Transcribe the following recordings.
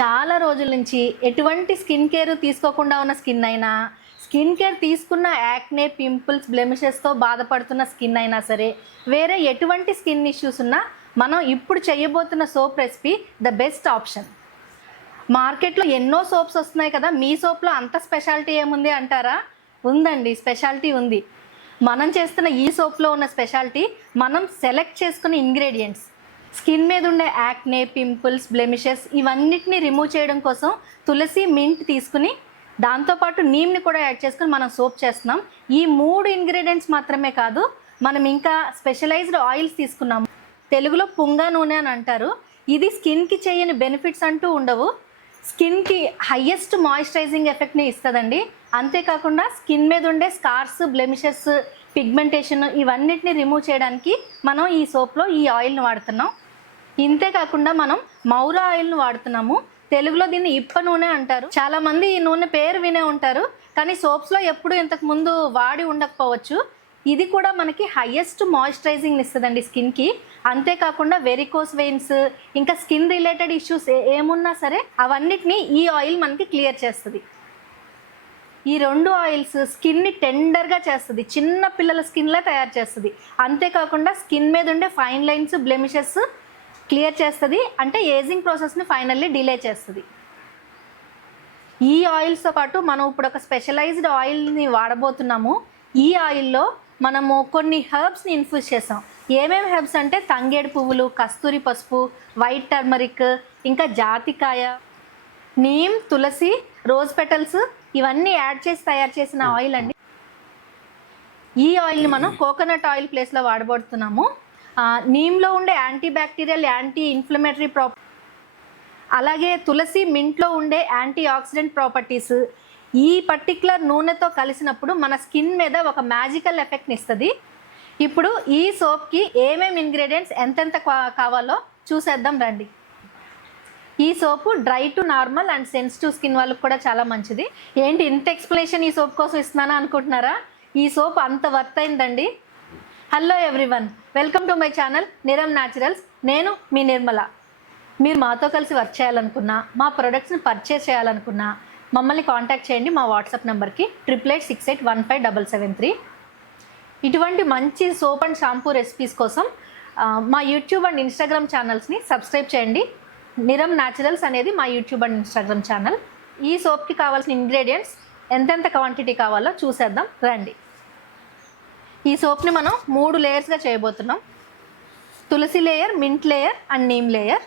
చాలా రోజుల నుంచి ఎటువంటి స్కిన్ కేర్ తీసుకోకుండా ఉన్న స్కిన్ అయినా, స్కిన్ కేర్ తీసుకున్న యాక్నే, పింపుల్స్, బ్లెమిషెస్‌తో బాధపడుతున్న స్కిన్ అయినా సరే, వేరే ఎటువంటి స్కిన్ ఇష్యూస్ ఉన్నా మనం ఇప్పుడు చేయబోతున్న soap recipe the best option. మార్కెట్‌లో ఎన్నో సోప్స్ వస్తున్నాయి కదా! మీ సోప్‌లో అంత స్పెషాలిటీ ఏముంది అంటారా? ఉందండి, స్పెషాలిటీ ఉంది. మనం చేస్తున్న ఈ సోప్‌లో ఉన్న స్పెషాలిటీ మనం సెలెక్ట్ చేసుకున్న ఇంగ్రీడియెంట్స్. స్కిన్ మీద ఉండే యాక్నే, పింపుల్స్, బ్లెమిషెస్ ఇవన్నిటిని రిమూవ్ చేయడం కోసం తులసి, మింట్ తీసుకుని దాంతోపాటు నీమ్ని కూడా యాడ్ చేసుకుని మనం సోప్ చేస్తున్నాం. ఈ 3 ఇంగ్రీడియంట్స్ మాత్రమే కాదు, మనం ఇంకా స్పెషలైజ్డ్ ఆయిల్స్ తీసుకున్నాము. తెలుగులో పుంగా నూనె అని అంటారు. ఇది స్కిన్కి చేయని బెనిఫిట్స్ అంటూ ఉండవు. స్కిన్కి హయ్యెస్ట్ మాయిశ్చరైజింగ్ ఎఫెక్ట్ని ఇస్తుందండి. అంతేకాకుండా స్కిన్ మీద ఉండే స్కార్స్, బ్లెమిషెస్, పిగ్మెంటేషన్ ఇవన్నిటిని రిమూవ్ చేయడానికి మనం ఈ సోప్లో ఈ ఆయిల్ని వాడుతున్నాం. ఇంతే కాకుండా మనం మౌరా ఆయిల్ని వాడుతున్నాము. తెలుగులో దీన్ని ఇప్ప నూనె అంటారు. చాలామంది ఈ నూనె పేరు వినే ఉంటారు, కానీ సోప్స్లో ఎప్పుడు ఇంతకు ముందు వాడి ఉండకపోవచ్చు. ఇది కూడా మనకి హయ్యెస్ట్ మాయిశ్చరైజింగ్ ఇస్తుందండి స్కిన్కి. అంతేకాకుండా వెరికోస్ వెయిన్స్, ఇంకా స్కిన్ రిలేటెడ్ ఇష్యూస్ ఏమున్నా సరే అవన్నిటిని ఈ ఆయిల్ మనకి క్లియర్ చేస్తుంది. ఈ 2 ఆయిల్స్ స్కిన్ని టెండర్గా చేస్తుంది, చిన్న పిల్లల స్కిన్లా తయారు చేస్తుంది. అంతేకాకుండా స్కిన్ మీద ఉండే ఫైన్ లైన్స్, బ్లెమిషెస్ క్లియర్ చేస్తుంది. అంటే ఏజింగ్ ప్రాసెస్ని ఫైనల్లీ డిలే చేస్తుంది. ఈ ఆయిల్స్తో పాటు మనం ఇప్పుడు ఒక స్పెషలైజ్డ్ ఆయిల్ని వాడబోతున్నాము. ఈ ఆయిల్లో మనము కొన్ని హెర్బ్స్ని ఇన్ఫ్యూజ్ చేసాం. ఏమేమి హెర్బ్స్ అంటే తంగేడు పువ్వులు, కస్తూరి పసుపు, వైట్ టర్మరిక్, ఇంకా జాతికాయ, నీమ్, తులసి, రోజ్ పెటల్స్ ఇవన్నీ యాడ్ చేసి తయారు చేసిన ఆయిల్ అండి. ఈ ఆయిల్ని మనం కోకోనట్ ఆయిల్ ప్లేస్లో వాడబోతున్నాము. నీమ్లో ఉండే యాంటీ బ్యాక్టీరియల్, యాంటీ ఇన్ఫ్లమేటరీ అలాగే తులసి, మింట్లో ఉండే యాంటీ ఆక్సిడెంట్ ప్రాపర్టీస్ ఈ పర్టిక్యులర్ నూనెతో కలిసినప్పుడు మన స్కిన్ మీద ఒక మ్యాజికల్ ఎఫెక్ట్ని ఇస్తుంది. ఇప్పుడు ఈ సోప్కి ఏమేమి ఇంగ్రీడియంట్స్ ఎంతెంత కావాలో చూసేద్దాం రండి. ఈ soap dry to normal and sensitive skin వాళ్ళకి కూడా చాలా మంచిది. ఏంటి ఇంత ఎక్స్ప్లెనేషన్ ఈ సోప్ కోసం ఇస్తున్నానా అనుకుంటున్నారా? ఈ సోప్ అంత వర్త్ అయిందండి. Hello everyone, welcome to my channel Niram naturals. నేను మీ నిర్మల. మీరు మాతో కలిసి వర్క్ చేయాలనుకున్నా, మా ప్రొడక్ట్స్ని పర్చేస్ చేయాలనుకున్నా మమ్మల్ని కాంటాక్ట్ చేయండి మా వాట్సాప్ నెంబర్కి 8886815773. ఇటువంటి మంచి సోప్ అండ్ షాంపూ రెసిపీస్ కోసం మా యూట్యూబ్ అండ్ ఇన్స్టాగ్రామ్ ఛానల్స్ని సబ్స్క్రైబ్ చేయండి. నిరమ్ న్యాచురల్స్ అనేది మా యూట్యూబ్ అండ్ ఇన్స్టాగ్రామ్ ఛానల్. ఈ సోప్కి కావాల్సిన ఇంగ్రీడియంట్స్ ఎంతెంత క్వాంటిటీ కావాలో చూసేద్దాం రండి. ఈ సోప్ని మనం 3 లేయర్స్గా చేయబోతున్నాం. Tulsi layer, mint layer and neem layer.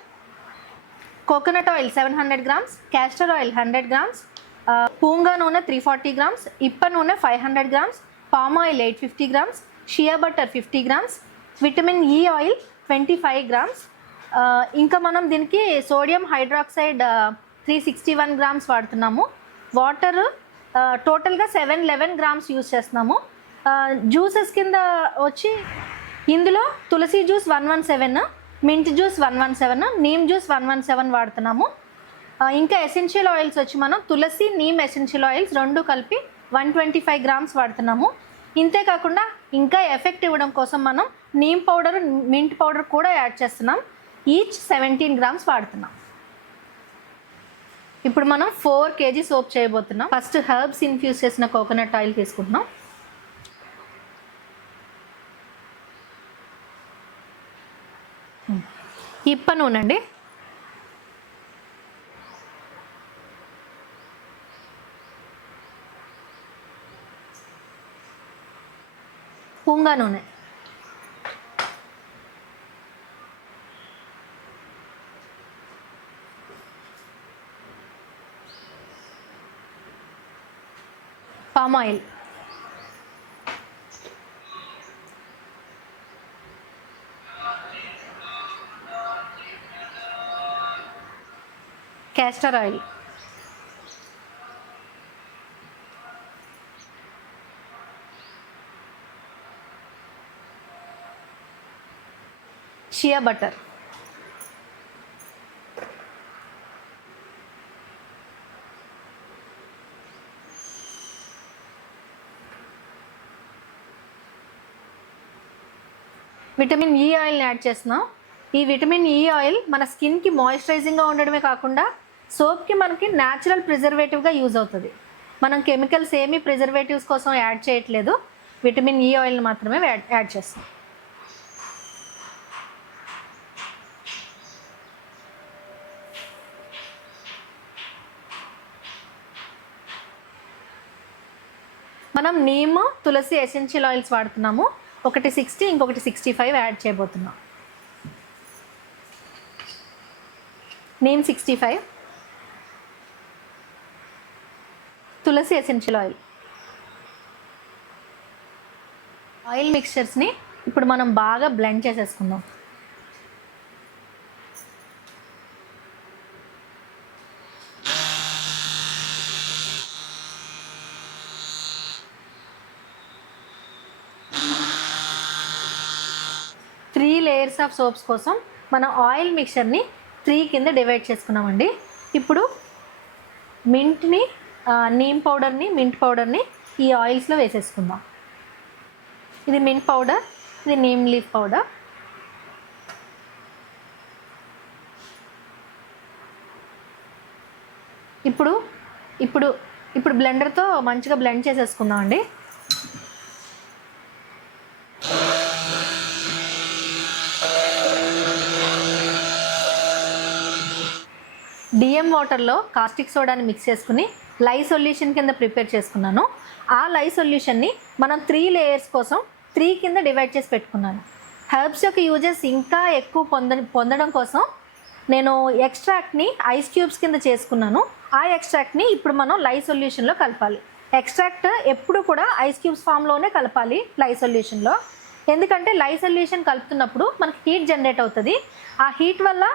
Coconut oil 700 grams, castor oil 100 grams, పూంగా నూనె 340 గ్రామ్స్, ఇప్ప నూనె 500 grams, palm oil 850 grams, shea butter 50 grams, vitamin E oil 25 grams. ఇంకా మనం దీనికి సోడియం హైడ్రాక్సైడ్ 361 గ్రామ్స్ వాడుతున్నాము. వాటర్ టోటల్గా 711 గ్రామ్స్ యూజ్ చేస్తున్నాము. జ్యూసెస్ కింద వచ్చి ఇందులో tulsi juice 117, mint juice 117, neem juice 117 వాడుతున్నాము. ఇంకా ఎసెన్షియల్ ఆయిల్స్ వచ్చి మనం తులసి, నీమ్ ఎసెన్షియల్ ఆయిల్స్ 2 కలిపి 125 గ్రామ్స్ వాడుతున్నాము. ఇంతేకాకుండా ఇంకా ఎఫెక్ట్ ఇవ్వడం కోసం మనం నీమ్ పౌడర్, మింట్ పౌడర్ కూడా యాడ్ చేస్తున్నాం. ఈచ్ 17 గ్రామ్స్ వాడుతున్నాం. ఇప్పుడు మనం 4 kg సోప్ చేయబోతున్నాం. ఫస్ట్ హెర్బ్స్ ఇన్ఫ్యూజ్ చేసిన కోకోనట్ ఆయిల్ తీసుకుంటున్నాం. ఇప్ప నూనె అండి. పూంగా నూనె, palm oil, castor oil, shea butter, vitamin E ఆయిల్ని యాడ్ చేస్తున్నాం. ఈ విటమిన్ ఈ ఆయిల్ మన స్కిన్కి మాయిశ్చరైజింగ్గా ఉండడమే కాకుండా సోప్కి మనకి న్యాచురల్ ప్రిజర్వేటివ్గా యూజ్ అవుతుంది. మనం కెమికల్స్ ఏమీ ప్రిజర్వేటివ్స్ కోసం యాడ్ చేయట్లేదు, విటమిన్ ఈ ఆయిల్ని మాత్రమే యాడ్ చేస్తాం. మనం నీమ్, తులసి ఎసెన్షియల్ ఆయిల్స్ వాడుతున్నాము. ఒకటి 60, ఇంకొకటి 65 యాడ్ చేయబోతున్నాం. నీమ్ 65, తులసి ఎసెన్షియల్ ఆయిల్. ఆయిల్ మిక్చర్స్ని ఇప్పుడు మనం బాగా బ్లెండ్ చేసేసుకుందాం. త్రీ లేయర్స్ ఆఫ్ సోప్స్ కోసం మనం ఆయిల్ మిక్చర్ని 3 కింద డివైడ్ చేసుకున్నామండి. ఇప్పుడు మింట్ని, నీమ్ పౌడర్ని, మింట్ పౌడర్ని ఈ ఆయిల్స్లో వేసేసుకుందాం. ఇది మింట్ పౌడర్, ఇది నీమ్ లీఫ్ పౌడర్. ఇప్పుడు ఇప్పుడు ఇప్పుడు బ్లెండర్తో మంచిగా బ్లెండ్ చేసేసుకుందాం అండి. డిఎం వాటర్లో కాస్టిక్ సోడాని మిక్స్ చేసుకుని లై సొల్యూషన్ కింద ప్రిపేర్ చేసుకున్నాను. ఆ లై సొల్యూషన్ని మనం 3 లేయర్స్ కోసం 3 కింద డివైడ్ చేసి పెట్టుకున్నాను. హెర్బ్స్ యొక్క యూజెస్ ఇంకా ఎక్కువ పొందడం కోసం నేను ఎక్స్ట్రాక్ట్ని ఐస్ క్యూబ్స్ కింద చేసుకున్నాను. ఆ ఎక్స్ట్రాక్ట్ని ఇప్పుడు మనం లై సొల్యూషన్లో కలపాలి. ఎక్స్ట్రాక్ట్ ఎప్పుడు కూడా ఐస్ క్యూబ్స్ ఫామ్లోనే కలపాలి లై సొల్యూషన్లో. ఎందుకంటే లై సొల్యూషన్ కలుపుతున్నప్పుడు మనకి హీట్ జనరేట్ అవుతుంది. ఆ హీట్ వల్ల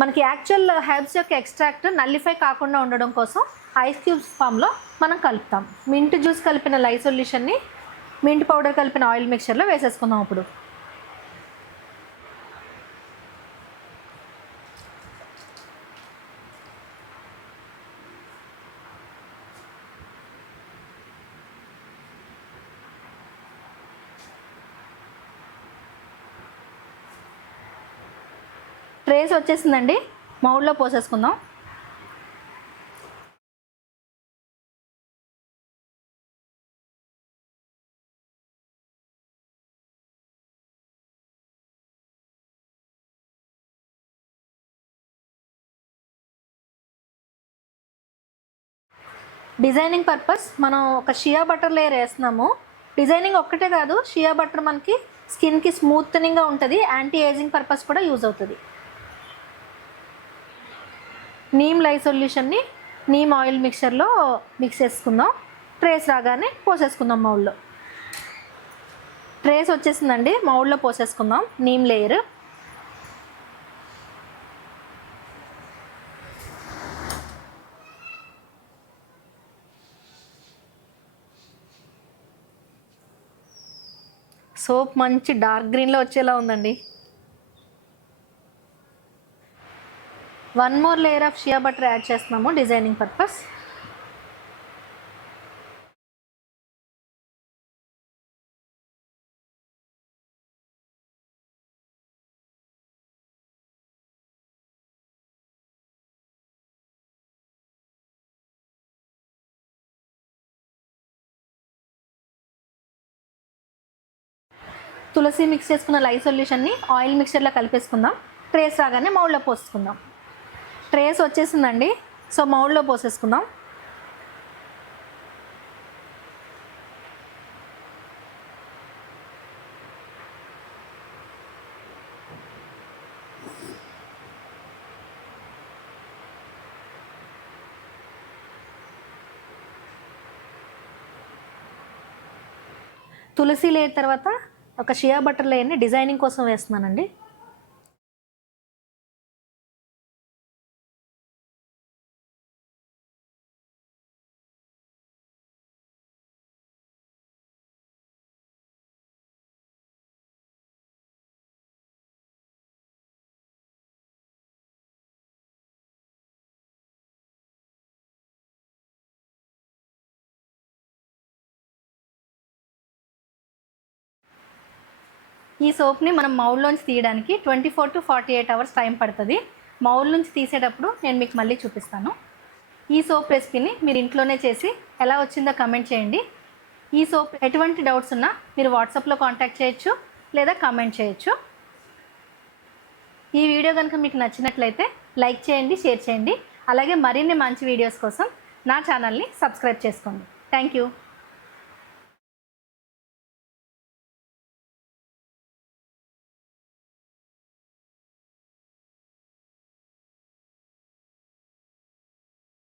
మనకి యాక్చువల్ హెర్బ్స్ యొక్క ఎక్స్ట్రాక్ట్ నల్లిఫై కాకుండా ఉండడం కోసం ఐస్ క్యూబ్స్ ఫామ్లో మనం కలుపుతాం. మింట్ జ్యూస్ కలిపిన లై సొల్యూషన్ని మింట్ పౌడర్ కలిపిన ఆయిల్ మిక్చర్లో వేసేసుకుందాం. ఇప్పుడు ట్రేస్ వచ్చేసిందండి, మౌల్డ్లో పోసేసుకుందాం. డిజైనింగ్ పర్పస్ మనం ఒక షియా బటర్ లేయర్ వేస్తున్నాము. డిజైనింగ్ ఒక్కటే కాదు, షియా బటర్ మనకి స్కిన్కి స్మూత్నింగ్గా ఉంటుంది, యాంటీ ఏజింగ్ పర్పస్ కూడా యూజ్ అవుతుంది. నీమ్ లై సొల్యూషన్ని నీమ్ ఆయిల్ మిక్చర్లో మిక్స్ చేసుకుందాం. ట్రేస్ రాగానే పోసేసుకుందాం మౌల్డ్లో. ట్రేస్ వచ్చేసిందండి, మౌల్డ్లో పోసేసుకుందాం నీమ్ లేయర్. సోప్ మంచి డార్క్ గ్రీన్లో వచ్చేలా ఉందండి. 1 more layer of shea butter add చేస్తున్నాము డిజైనింగ్ పర్పస్. తులసి మిక్స్ చేసుకున్న లై సొల్యూషన్ని ఆయిల్ మిక్చర్లో కలిపేసుకుందాం. ట్రేస్ రాగానే మౌల్డ్లో పోసుకుందాం. ట్రేస్ వచ్చేసిందండి, సో మౌల్డ్లో పోసేసుకుందాం. తులసి లేయర్ తర్వాత ఒక షియా బటర్ లేయర్ని డిజైనింగ్ కోసం వేస్తున్నానండి. ఈ సోప్ని మనం మౌల్డ్లోంచి తీయడానికి 24 to 48 hours టైం పడుతుంది. మౌల్ నుంచి తీసేటప్పుడు నేను మీకు మళ్ళీ చూపిస్తాను. ఈ సోప్ రెసిపీని మీరు ఇంట్లోనే చేసి ఎలా వచ్చిందో కమెంట్ చేయండి. ఈ సోప్ ఎటువంటి డౌట్స్ ఉన్నా మీరు వాట్సాప్లో కాంటాక్ట్ చేయొచ్చు లేదా కామెంట్ చేయొచ్చు. ఈ వీడియో కనుక మీకు నచ్చినట్లయితే లైక్ చేయండి, షేర్ చేయండి. అలాగే మరిన్ని మంచి వీడియోస్ కోసం నా ఛానల్ని సబ్స్క్రైబ్ చేసుకోండి. Thank you.